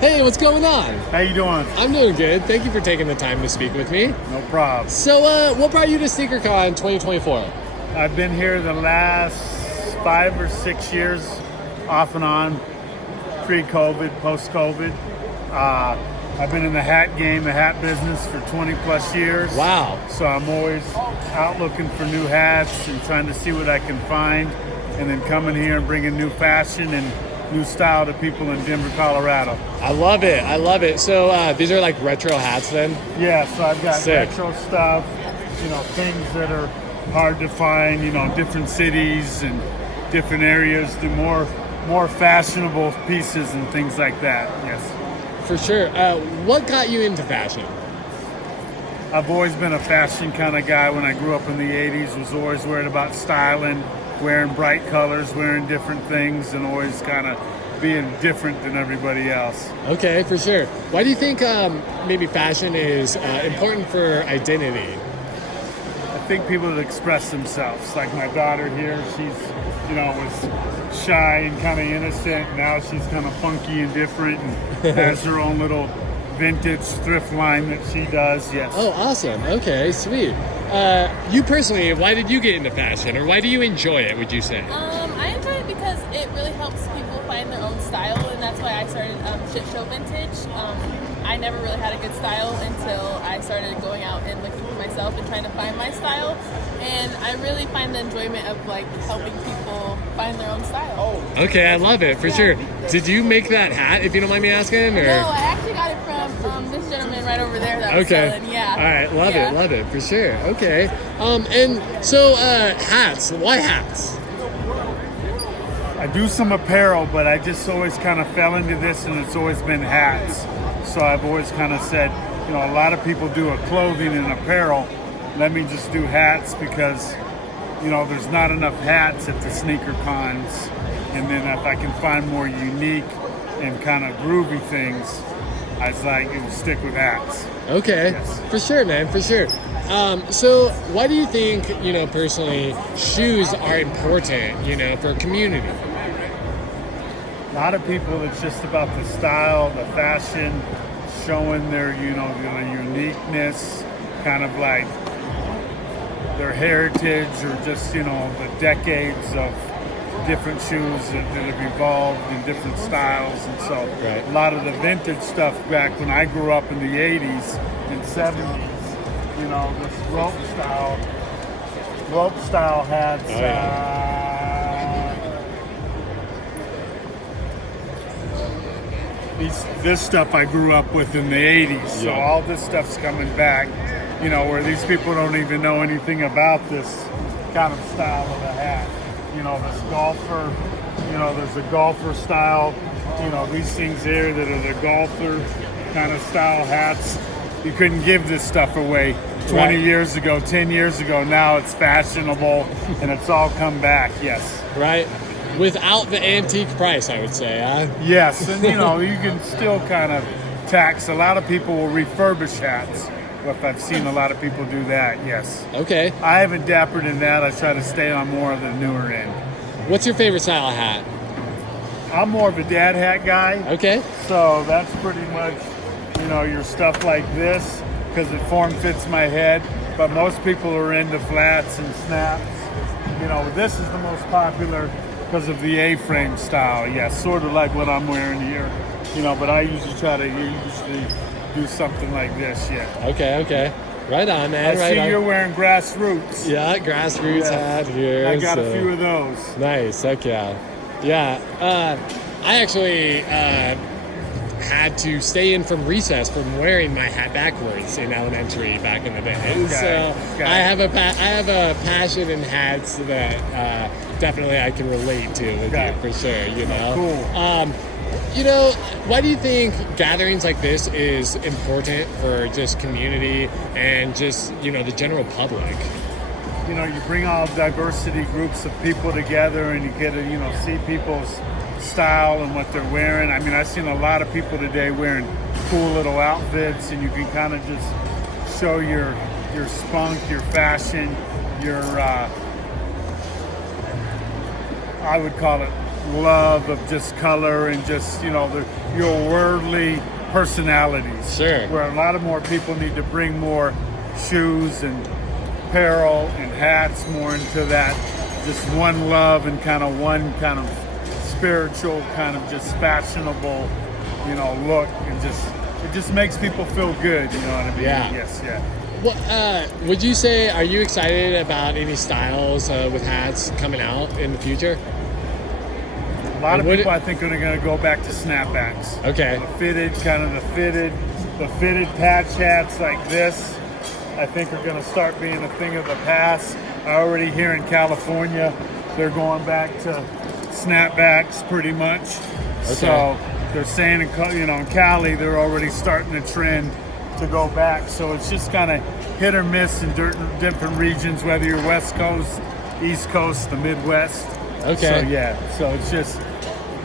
Hey, what's going on? How you doing? I'm doing good. Thank you for taking the time to speak with me. No problem. So, what brought you to Sneakercon 2024? I've been here the last 5 or 6 years, off and on, pre-COVID, post-COVID. I've been in the hat game, the hat business for 20 plus years. Wow. So I'm always out looking for new hats and trying to see what I can find, and then coming here and bringing new fashion and new style to people in Denver, Colorado. I love it. I love it. So, these are like retro hats then? Yeah, so I've got Sick. retro stuff, things that are hard to find, different cities and different areas, the more fashionable pieces and things like that, yes. For sure. What got you into fashion? I've always been a fashion kind of guy. When I grew up in the 80s, was always worried about styling, wearing bright colors, wearing different things, and always kind of being different than everybody else. Okay, for sure. Why do you think maybe fashion is important for identity? I think people that express themselves, like my daughter here, she's, was shy and kind of innocent. Now she's kind of funky and different and has her own little vintage thrift line that she does, yes. Oh, awesome. Okay, sweet. You personally, why did you get into fashion, or why do you enjoy it, would you say? I enjoy it because it really helps people find their own style, and that's why I started Shit Show Vintage. I never really had a good style until I started going out and looking for myself and trying to find my style, and I really find the enjoyment of helping people find their own style. Okay, I love it, for sure. Did you make that hat, if you don't mind me asking? Or? No, I actually got it from this gentleman right over there that was selling. Yeah. All right, love it, for sure. Okay. And so hats, why hats? I do some apparel, but I just always kind of fell into this, and it's always been hats. So I've always kind of said, a lot of people do a clothing and apparel. Let me just do hats because, there's not enough hats at the sneaker cons. And then if I can find more unique and kind of groovy things, I was like, it would stick with hats. Okay, Yes. For sure, man, for sure. So why do you think, personally, shoes are important, for a community? A lot of people, it's just about the style, the fashion, showing their, their uniqueness, kind of like their heritage, or just, the decades of different shoes that have evolved in different styles. And so Right. a lot of the vintage stuff back when I grew up in the 80s and 70s, this rope style hats. Oh, yeah. This stuff I grew up with in the 80s, so Yeah. all this stuff's coming back, where these people don't even know anything about this kind of style of a hat. This golfer, there's a golfer style, these things here that are the golfer kind of style hats. You couldn't give this stuff away 20 Right. years ago, 10 years ago. Now it's fashionable, and it's all come back, yes. Right? Without the antique price, I would say, huh? Yes, and you can still kind of tax. A lot of people will refurbish hats. If I've seen a lot of people do that, yes. Okay. I haven't dappered in that. I try to stay on more of the newer end. What's your favorite style of hat? I'm more of a dad hat guy, Okay. so that's pretty much, your stuff like this, because it form fits my head. But most people are into flats and snaps. This is the most popular because of the A-frame style. Yes, sort of like what I'm wearing here. But I usually try to do something like this, yeah. Okay. Right on, man. I Right see on. you're wearing grassroots. Yeah, grassroots hat here. I got a so- few of those. Nice. Heck yeah. Yeah. I actually had to stay in from recess from wearing my hat backwards in elementary back in the day. So okay. I have a passion in hats that definitely I can relate to with Okay. you for sure. Cool. Why do you think gatherings like this is important for just community and just, the general public? You bring all diversity groups of people together, and you get to, see people's style and what they're wearing. I mean, I've seen a lot of people today wearing cool little outfits, and you can kind of just show your spunk, your fashion, your I would call it love of just color and just, your worldly personalities. Sure. Where a lot of more people need to bring more shoes and apparel and hats more into that just one love and kind of one kind of spiritual kind of just fashionable, look, and it just makes people feel good, you know what I mean? Yeah. Yes, yeah. Well, would you say, are you excited about any styles with hats coming out in the future? A lot of people, I think, are going to go back to snapbacks. Okay. The fitted patch hats like this, I think are going to start being a thing of the past. I already hear in California, they're going back to snapbacks pretty much. Okay. So they're saying, in Cali, they're already starting a trend to go back. So it's just kind of hit or miss in different regions, whether you're West Coast, East Coast, the Midwest. Okay. So yeah, so it's just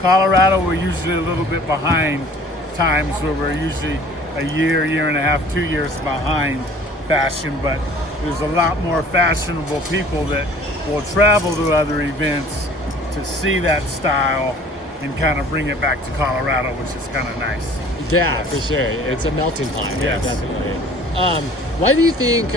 Colorado, we're usually a little bit behind times where we're usually a year and a half, 2 years behind fashion, but there's a lot more fashionable people that will travel to other events to see that style and kind of bring it back to Colorado, which is kind of nice. Yeah, Yes. for sure. It's a melting pot. Yeah, Yes. definitely. Why do you think,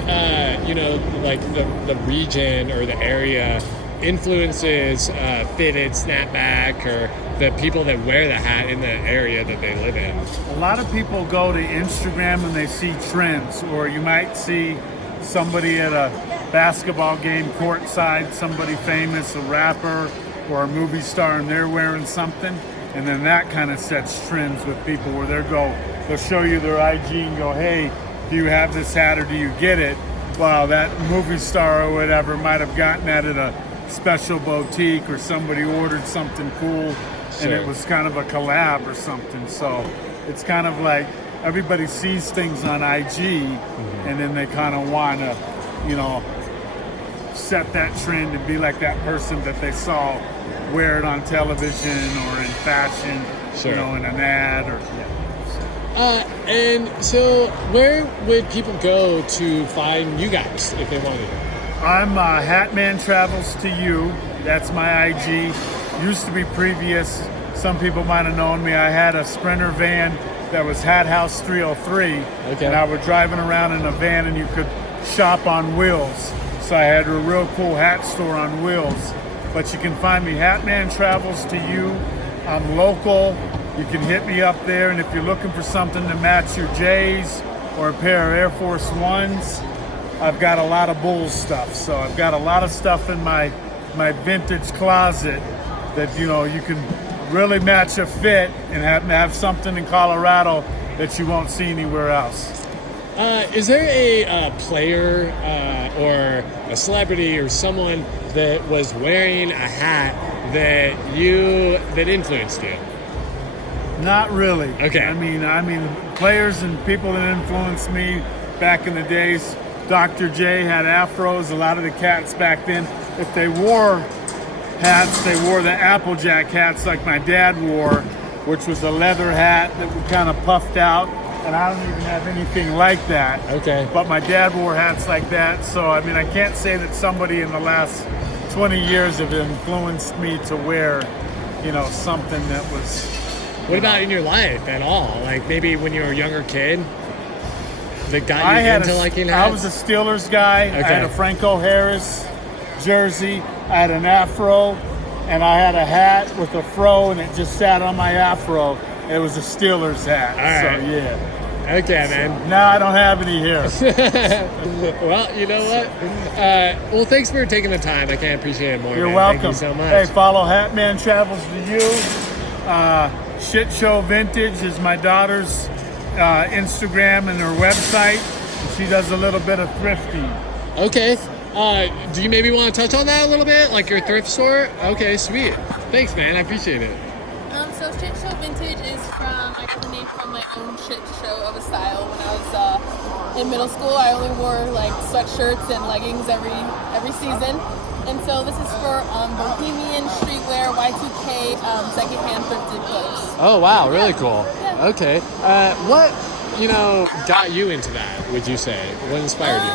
like the region or the area influences fitted snapback or the people that wear the hat in the area that they live in? A lot of people go to Instagram and they see trends, or you might see somebody at a basketball game courtside, somebody famous, a rapper or a movie star, and they're wearing something, and then that kind of sets trends with people where they'll show you their IG and go, hey, do you have this hat or do you get it? Wow, that movie star or whatever might have gotten that at a special boutique, or somebody ordered something cool and Sure. it was kind of a collab or something. So it's kind of like everybody sees things on IG and then they kind of want to, set that trend and be like that person that they saw wear it on television or in fashion, Sure. in an ad or And so where would people go to find you guys if they wanted to? I'm Hatman Travels to You. That's my IG. Used to be previous. Some people might have known me. I had a Sprinter van that was Hat House 303. Okay. And I was driving around in a van and you could shop on wheels. So I had a real cool hat store on wheels. But you can find me Hatman Travels to You. I'm local. You can hit me up there. And if you're looking for something to match your J's or a pair of Air Force Ones, I've got a lot of Bulls stuff. So I've got a lot of stuff in my vintage closet that, you can really match a fit and have something in Colorado that you won't see anywhere else. Is there a player or a celebrity or someone that was wearing a hat that influenced you? Not really. Okay. I mean, players and people that influenced me back in the days. Dr. J had afros. A lot of the cats back then, if they wore hats, they wore the Applejack hats like my dad wore, which was a leather hat that was kind of puffed out. And I don't even have anything like that. Okay. But my dad wore hats like that. So, I can't say that somebody in the last 20 years have influenced me to wear, something that was... What about in your life at all? Like maybe when you were a younger kid that got you into liking hats? I was a Steelers guy. Okay. I had a Franco Harris jersey. I had an afro. And I had a hat with a fro, and it just sat on my afro. It was a Steelers hat. All right. So, yeah. Okay, man. Now I don't have any here. Well, you know what? Well, thanks for taking the time. I can't appreciate it more. You're man. welcome. Thank you so much. Hey, follow Hatman Travels to You. Shit Show Vintage is my daughter's Instagram and her website. She does a little bit of thrifting. Okay. Do you maybe want to touch on that a little bit? Like your thrift store? Okay, sweet. Thanks, man. I appreciate it. So Shit Show Vintage is I got the name from my own shit show of a style. When I was in middle school, I only wore like sweatshirts and leggings every season. And so this is for bohemian streetwear, Y2K, secondhand thrifted clothes. Oh, wow. Really cool. Yeah. Okay. What, got you into that, would you say? What inspired you?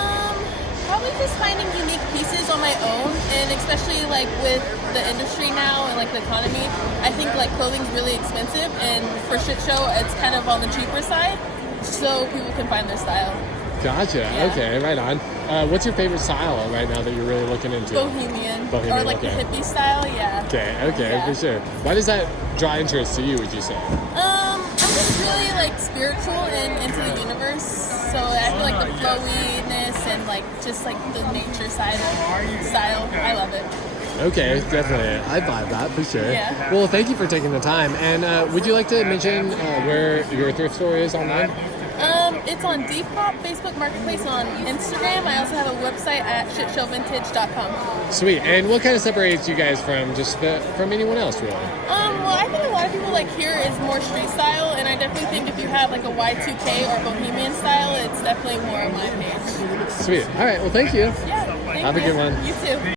Probably just finding unique pieces on my own, and especially like with the industry now and like the economy, I think like clothing's really expensive, and for shit show, it's kind of on the cheaper side, so people can find their style. Gotcha. Yeah. Okay, right on. What's your favorite style right now that you're really looking into? Bohemian, Bohemian, or like okay. the hippie style, yeah. Okay, Yeah. for sure. Why does that draw interest to you, would you say? I'm just really like spiritual and into the universe, so I feel like the flowiness and like just like the nature side of style, I love it. Okay, definitely. I buy that for sure. Yeah. Well, thank you for taking the time. And would you like to mention where your thrift store is online? It's on Depop, Facebook Marketplace, on Instagram. I also have a website at shitshowvintage.com. Sweet. And what kind of separates you guys from from anyone else, really? Well, I think a lot of people like here is more street style, and I definitely think if you have like a Y2K or Bohemian style, it's definitely more on my page. Sweet. All right. Well, thank you. Yeah, thank Have a you. good one. You too.